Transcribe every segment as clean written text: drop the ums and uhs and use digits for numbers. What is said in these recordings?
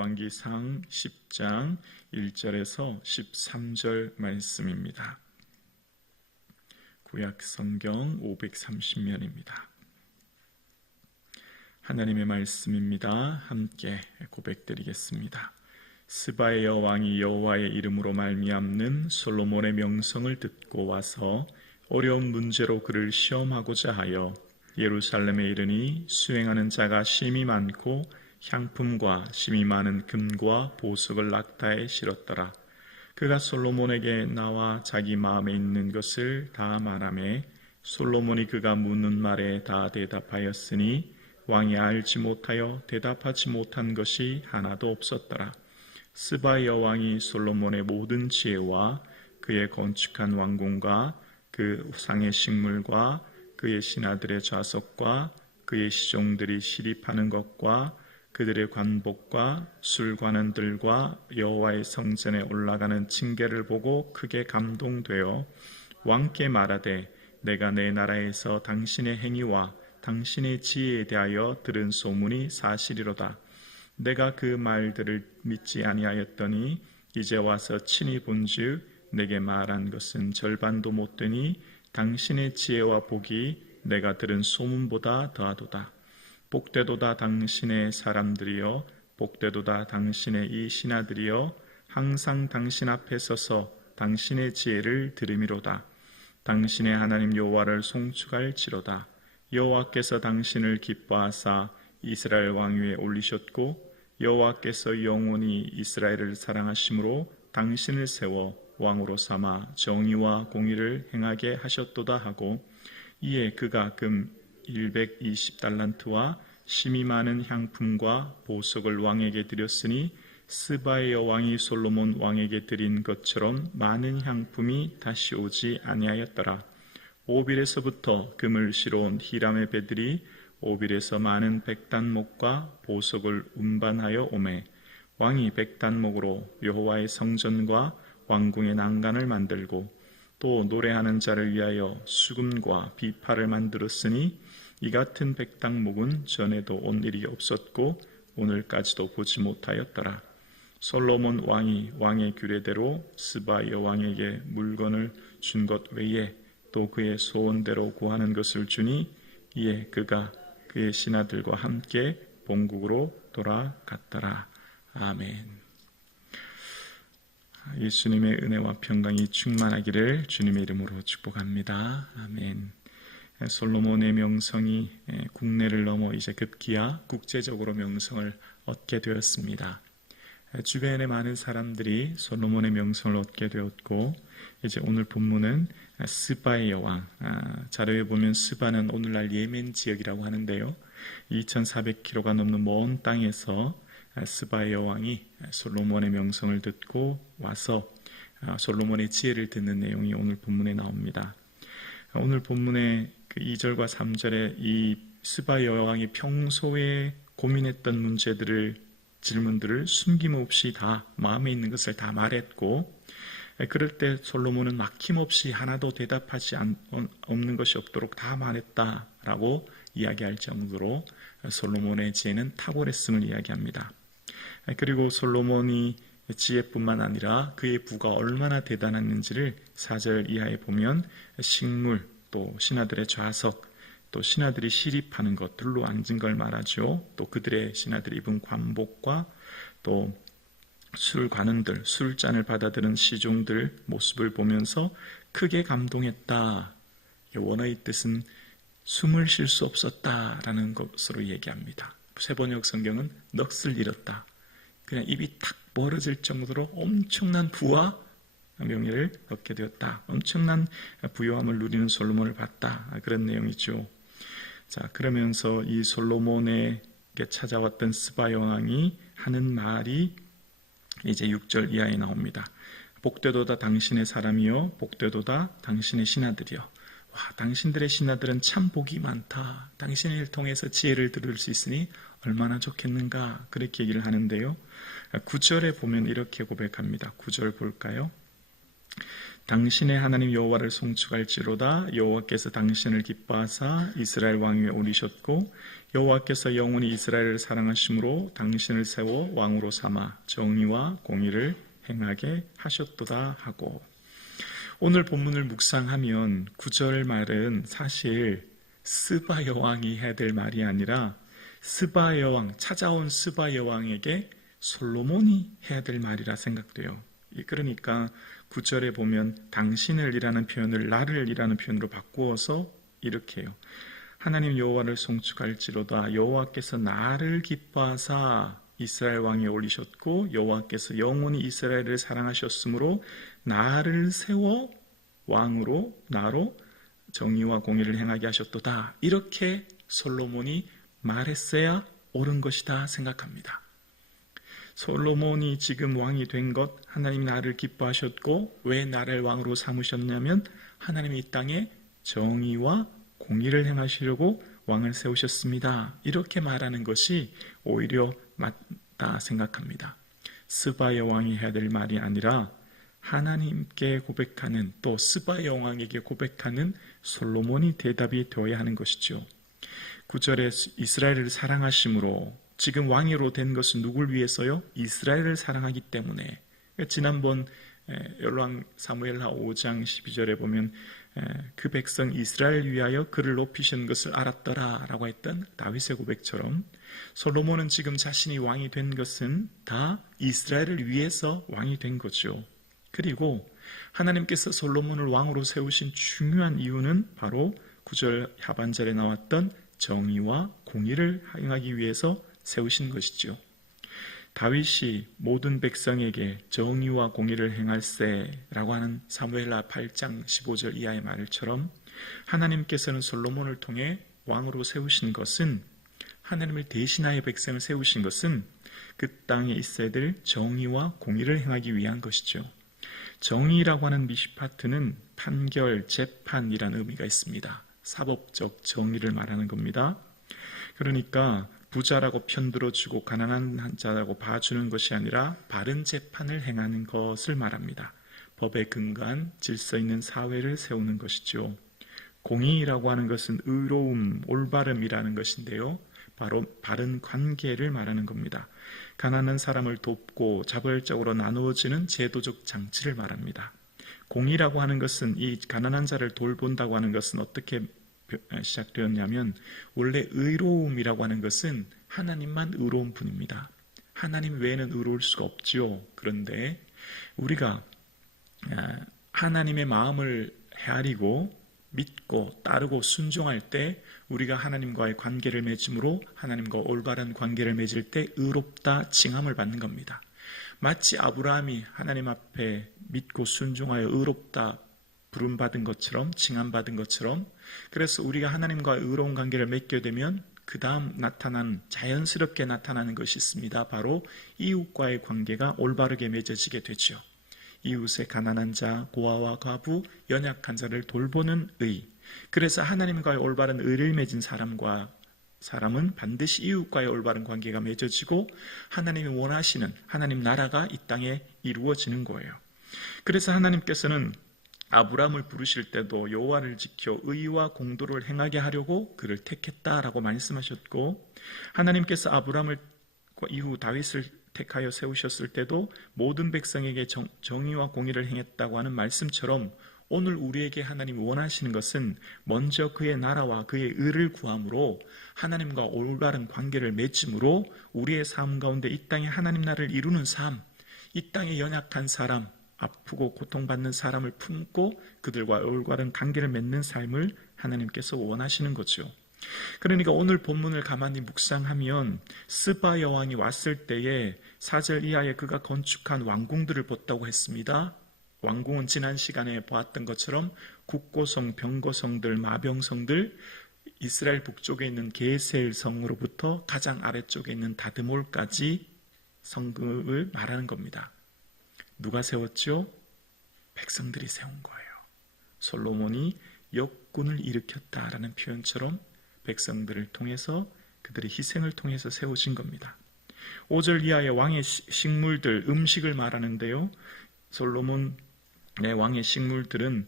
열왕기상 10장 1절에서 13절 말씀입니다. 구약 성경 530면입니다. 하나님의 말씀입니다. 함께 고백드리겠습니다. 스바의 여왕이 여호와의 이름으로 말미암는 솔로몬의 명성을 듣고 와서 어려운 문제로 그를 시험하고자 하여 예루살렘에 이르니 수행하는 자가 심히 많고 향품과 심히 많은 금과 보석을 낙타에 실었더라. 그가 솔로몬에게 나와 자기 마음에 있는 것을 다 말하매 솔로몬이 그가 묻는 말에 다 대답하였으니 왕이 알지 못하여 대답하지 못한 것이 하나도 없었더라. 스바의 여왕이 솔로몬의 모든 지혜와 그의 건축한 왕궁과 그 상의 식물과 그의 신하들의 좌석과 그의 시종들이 시립하는 것과 그들의 관복과 술관원들과 여호와의 성전에 올라가는 징계를 보고 크게 감동되어 왕께 말하되 내가 내 나라에서 당신의 행위와 당신의 지혜에 대하여 들은 소문이 사실이로다. 내가 그 말들을 믿지 아니하였더니 이제 와서 친히 본즉 내게 말한 것은 절반도 못 되니 당신의 지혜와 복이 내가 들은 소문보다 더하도다. 복되도다 당신의 사람들이여, 복되도다 당신의 이 신하들이여, 항상 당신 앞에 서서 당신의 지혜를 들음이로다. 당신의 하나님 여호와를 송축할지로다. 여호와께서 당신을 기뻐하사 이스라엘 왕 위에 올리셨고 여호와께서 영원히 이스라엘을 사랑하심으로 당신을 세워 왕으로 삼아 정의와 공의를 행하게 하셨도다 하고, 이에 그가 금 120달란트와 심히 많은 향품과 보석을 왕에게 드렸으니 스바의 여왕이 솔로몬 왕에게 드린 것처럼 많은 향품이 다시 오지 아니하였더라. 오빌에서부터 금을 실어온 히람의 배들이 오빌에서 많은 백단목과 보석을 운반하여 오매 왕이 백단목으로 여호와의 성전과 왕궁의 난간을 만들고 또 노래하는 자를 위하여 수금과 비파를 만들었으니 이 같은 백단목은 전에도 온 일이 없었고 오늘까지도 보지 못하였더라. 솔로몬 왕이 왕의 규례대로 스바 여왕에게 물건을 준 것 외에 또 그의 소원대로 구하는 것을 주니 이에 그가 그의 신하들과 함께 본국으로 돌아갔더라. 아멘. 예수님의 은혜와 평강이 충만하기를 주님의 이름으로 축복합니다. 아멘. 솔로몬의 명성이 국내를 넘어 이제 급기야 국제적으로 명성을 얻게 되었습니다. 주변의 많은 사람들이 솔로몬의 명성을 얻게 되었고, 이제 오늘 본문은 스바의 여왕, 자료에 보면 스바는 오늘날 예멘 지역이라고 하는데요, 2400km가 넘는 먼 땅에서 스바의 여왕이 솔로몬의 명성을 듣고 와서 솔로몬의 지혜를 듣는 내용이 오늘 본문에 나옵니다. 오늘 본문의 그 2절과 3절에 이 스바의 여왕이 평소에 고민했던 질문들을 숨김없이 다 마음에 있는 것을 다 말했고, 그럴 때 솔로몬은 막힘없이 하나도 대답하지 없는 것이 없도록 다 말했다라고 이야기할 정도로 솔로몬의 지혜는 탁월했음을 이야기합니다. 그리고 솔로몬이 지혜뿐만 아니라 그의 부가 얼마나 대단했는지를 4절 이하에 보면 식물, 또 신하들의 좌석, 또 신하들이 시립하는 것들로 앉은 걸 말하죠. 또 그들의 신하들이 입은 관복과 또 술관원들, 술잔을 받아들은 시종들 모습을 보면서 크게 감동했다. 원어의 뜻은 숨을 쉴 수 없었다라는 것으로 얘기합니다. 세번역 성경은 넋을 잃었다. 그냥 입이 탁 벌어질 정도로 엄청난 부와 명예를 얻게 되었다. 엄청난 부요함을 누리는 솔로몬을 봤다. 그런 내용이죠. 자, 그러면서 이 솔로몬에게 찾아왔던 스바 여왕이 하는 말이 이제 6절 이하에 나옵니다. 복되도다 당신의 사람이요, 복되도다 당신의 신하들이요. 와, 당신들의 신하들은 참 복이 많다. 당신의 일 통해서 지혜를 들을 수 있으니 얼마나 좋겠는가. 그렇게 얘기를 하는데요. 9절에 보면 이렇게 고백합니다. 9절 볼까요? 당신의 하나님 여호와를 송축할지로다. 여호와께서 당신을 기뻐하사 이스라엘 왕 위에 올리셨고 여호와께서 영원히 이스라엘을 사랑하심으로 당신을 세워 왕으로 삼아 정의와 공의를 행하게 하셨도다 하고, 오늘 본문을 묵상하면 9절 말은 사실 스바 여왕이 해야 될 말이 아니라 스바 여왕, 찾아온 스바 여왕에게 솔로몬이 해야 될 말이라 생각돼요. 그러니까 9절에 보면 당신을 이라는 표현을 나를 이라는 표현으로 바꾸어서 이렇게 해요. 하나님 여호와를 송축할지로다. 여호와께서 나를 기뻐하사 이스라엘 왕에 올리셨고 여호와께서 영원히 이스라엘을 사랑하셨으므로 나를 세워 왕으로 나로 정의와 공의를 행하게 하셨도다. 이렇게 솔로몬이 말했어야 옳은 것이다 생각합니다. 솔로몬이 지금 왕이 된 것, 하나님이 나를 기뻐하셨고 왜 나를 왕으로 삼으셨냐면 하나님이 이 땅에 정의와 공의를 행하시려고 왕을 세우셨습니다. 이렇게 말하는 것이 오히려 맞다 생각합니다. 스바 여왕이 해야 될 말이 아니라 하나님께 고백하는, 또 스바 여왕에게 고백하는 솔로몬이 대답이 되어야 하는 것이죠. 9절에 이스라엘을 사랑하심으로, 지금 왕위로 된 것은 누굴 위해서요? 이스라엘을 사랑하기 때문에. 지난번 열왕 사무엘하 5장 12절에 보면 그 백성 이스라엘 위하여 그를 높이신 것을 알았더라 라고 했던 다윗의 고백처럼 솔로몬은 지금 자신이 왕이 된 것은 다 이스라엘을 위해서 왕이 된 거죠. 그리고 하나님께서 솔로몬을 왕으로 세우신 중요한 이유는 바로 9절 하반절에 나왔던 정의와 공의를 행하기 위해서 세우신 것이죠. 다윗이 모든 백성에게 정의와 공의를 행할세라고 하는 사무엘하 8장 15절 이하의 말처럼 하나님께서는 솔로몬을 통해 왕으로 세우신 것은, 하나님을 대신하여 백성을 세우신 것은 그 땅에 있어야 될 정의와 공의를 행하기 위한 것이죠. 정의라고 하는 미시파트는 판결, 재판이라는 의미가 있습니다. 사법적 정의를 말하는 겁니다. 그러니까 부자라고 편들어주고 가난한 자라고 봐주는 것이 아니라 바른 재판을 행하는 것을 말합니다. 법에 근거한 질서 있는 사회를 세우는 것이죠. 공의라고 하는 것은 의로움, 올바름이라는 것인데요. 바로 바른 관계를 말하는 겁니다. 가난한 사람을 돕고 자발적으로 나누어지는 제도적 장치를 말합니다. 공의라고 하는 것은, 이 가난한 자를 돌본다고 하는 것은 어떻게 시작되었냐면, 원래 의로움이라고 하는 것은 하나님만 의로운 분입니다. 하나님 외에는 의로울 수가 없죠. 그런데 우리가 하나님의 마음을 헤아리고 믿고 따르고 순종할 때 우리가 하나님과의 관계를 맺음으로 하나님과 올바른 관계를 맺을 때 의롭다 칭함을 받는 겁니다. 마치 아브라함이 하나님 앞에 믿고 순종하여 의롭다 부름받은 것처럼, 칭함받은 것처럼, 그래서 우리가 하나님과 의로운 관계를 맺게 되면 그 다음 자연스럽게 나타나는 것이 있습니다. 바로 이웃과의 관계가 올바르게 맺어지게 되죠. 이웃의 가난한 자, 고아와 과부, 연약한 자를 돌보는 의. 그래서 하나님과의 올바른 의를 맺은 사람은 반드시 이웃과의 올바른 관계가 맺어지고 하나님이 원하시는 하나님 나라가 이 땅에 이루어지는 거예요. 그래서 하나님께서는 아브라함을 부르실 때도 여호와를 지켜 의와 공도를 행하게 하려고 그를 택했다라고 말씀하셨고, 하나님께서 아브라함을 이후 다윗을 택하여 세우셨을 때도 모든 백성에게 정의와 공의를 행했다고 하는 말씀처럼 오늘 우리에게 하나님이 원하시는 것은 먼저 그의 나라와 그의 의를 구함으로 하나님과 올바른 관계를 맺음으로 우리의 삶 가운데 이 땅에 하나님 나라를 이루는 삶, 이 땅에 연약한 사람, 아프고 고통받는 사람을 품고 그들과 올바른 관계를 맺는 삶을 하나님께서 원하시는 거죠. 그러니까 오늘 본문을 가만히 묵상하면 스바 여왕이 왔을 때에 4절 이하에 그가 건축한 왕궁들을 봤다고 했습니다. 왕궁은 지난 시간에 보았던 것처럼 국고성, 병고성들, 마병성들, 이스라엘 북쪽에 있는 게셀 성으로부터 가장 아래쪽에 있는 다드몰까지 성읍을 말하는 겁니다. 누가 세웠죠? 백성들이 세운 거예요. 솔로몬이 역군을 일으켰다라는 표현처럼 백성들을 통해서, 그들의 희생을 통해서 세워진 겁니다. 5절 이하의 왕의 식물들, 음식을 말하는데요. 솔로몬 왕의 식물들은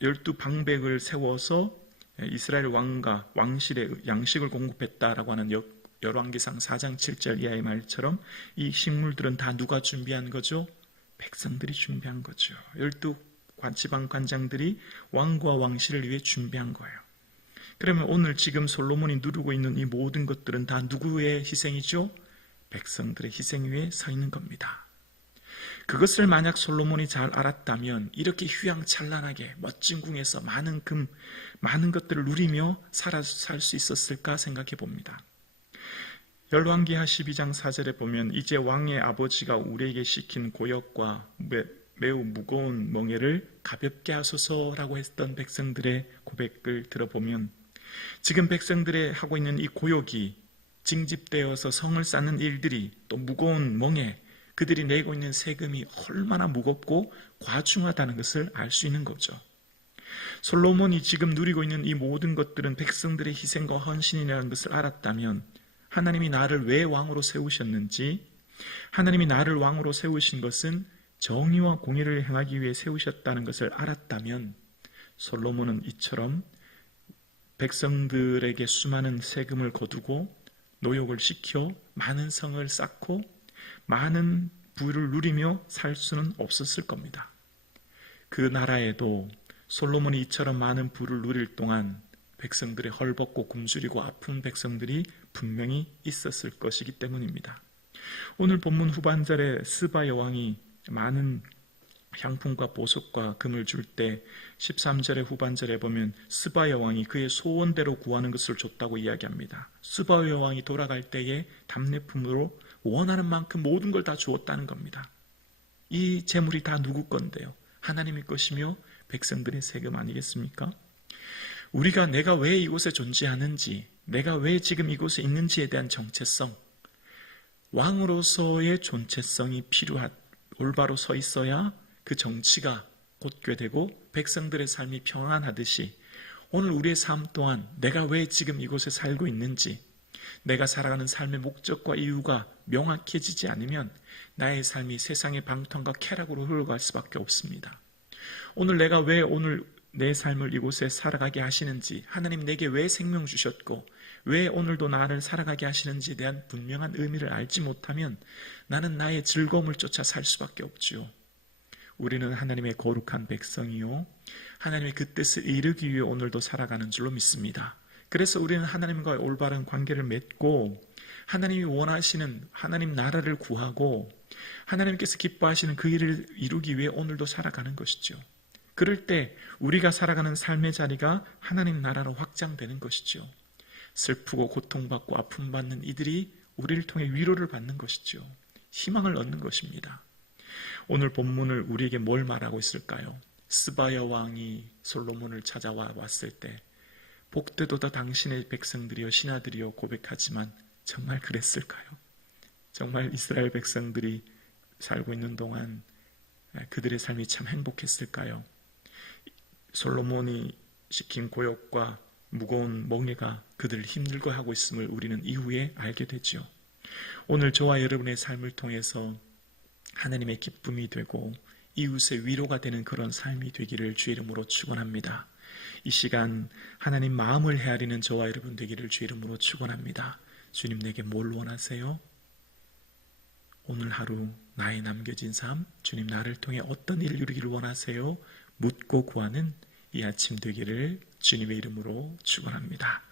12방백을 세워서 이스라엘 왕과 왕실에 양식을 공급했다라고 하는 열왕기상 4장 7절 이하의 말처럼 이 식물들은 다 누가 준비한 거죠? 백성들이 준비한 거죠. 12지방 관장들이 왕과 왕실을 위해 준비한 거예요. 그러면 오늘 지금 솔로몬이 누리고 있는 이 모든 것들은 다 누구의 희생이죠? 백성들의 희생 위에 서 있는 겁니다. 그것을 만약 솔로몬이 잘 알았다면 이렇게 휘황찬란하게 멋진 궁에서 많은 금, 많은 것들을 누리며 살 수 있었을까 생각해 봅니다. 열왕기하 12장 4절에 보면 이제 왕의 아버지가 우리에게 시킨 고역과 매우 무거운 멍에를 가볍게 하소서라고 했던 백성들의 고백을 들어보면 지금 백성들의 하고 있는 이 고역이 징집되어서 성을 쌓는 일들이 또 무거운 멍에 그들이 내고 있는 세금이 얼마나 무겁고 과중하다는 것을 알 수 있는 거죠. 솔로몬이 지금 누리고 있는 이 모든 것들은 백성들의 희생과 헌신이라는 것을 알았다면 하나님이 나를 왜 왕으로 세우셨는지, 하나님이 나를 왕으로 세우신 것은 정의와 공의를 행하기 위해 세우셨다는 것을 알았다면 솔로몬은 이처럼 백성들에게 수많은 세금을 거두고 노역을 시켜 많은 성을 쌓고 많은 부를 누리며 살 수는 없었을 겁니다. 그 나라에도 솔로몬이 이처럼 많은 부를 누릴 동안 백성들의 헐벗고 굶주리고 아픈 백성들이 분명히 있었을 것이기 때문입니다. 오늘 본문 후반절에 스바 여왕이 많은 향품과 보석과 금을 줄 때 13절의 후반절에 보면 스바 여왕이 그의 소원대로 구하는 것을 줬다고 이야기합니다. 스바 여왕이 돌아갈 때에 답례품으로 원하는 만큼 모든 걸 다 주었다는 겁니다. 이 재물이 다 누구 건데요? 하나님의 것이며 백성들의 세금 아니겠습니까? 우리가 내가 왜 이곳에 존재하는지, 내가 왜 지금 이곳에 있는지에 대한 정체성, 왕으로서의 존재성이 올바로 서 있어야 그 정치가 곧괴되고 백성들의 삶이 평안하듯이 오늘 우리의 삶 또한 내가 왜 지금 이곳에 살고 있는지, 내가 살아가는 삶의 목적과 이유가 명확해지지 않으면 나의 삶이 세상의 방탕과 쾌락으로 흘러갈 수밖에 없습니다. 오늘 내가 왜 오늘 내 삶을 이곳에 살아가게 하시는지, 하나님 내게 왜 생명 주셨고 왜 오늘도 나를 살아가게 하시는지에 대한 분명한 의미를 알지 못하면 나는 나의 즐거움을 쫓아 살 수밖에 없죠. 우리는 하나님의 거룩한 백성이요 하나님의 그 뜻을 이루기 위해 오늘도 살아가는 줄로 믿습니다. 그래서 우리는 하나님과의 올바른 관계를 맺고 하나님이 원하시는 하나님 나라를 구하고 하나님께서 기뻐하시는 그 일을 이루기 위해 오늘도 살아가는 것이죠. 그럴 때 우리가 살아가는 삶의 자리가 하나님 나라로 확장되는 것이죠. 슬프고 고통받고 아픔받는 이들이 우리를 통해 위로를 받는 것이죠. 희망을 얻는 것입니다. 오늘 본문을 우리에게 뭘 말하고 있을까요? 스바야 왕이 솔로몬을 찾아와 왔을 때 복되도다 당신의 백성들이여 신하들이여 고백하지만 정말 그랬을까요? 정말 이스라엘 백성들이 살고 있는 동안 그들의 삶이 참 행복했을까요? 솔로몬이 시킨 고역과 무거운 멍에가 그들을 힘들게 하고 있음을 우리는 이후에 알게 되죠. 오늘 저와 여러분의 삶을 통해서 하나님의 기쁨이 되고 이웃의 위로가 되는 그런 삶이 되기를 주의 이름으로 축원합니다. 이 시간 하나님 마음을 헤아리는 저와 여러분 되기를 주의 이름으로 축원합니다. 주님 내게 뭘 원하세요? 오늘 하루 나의 남겨진 삶, 주님 나를 통해 어떤 일을 이루기를 원하세요? 묻고 구하는 이 아침 되기를 주님의 이름으로 축원합니다.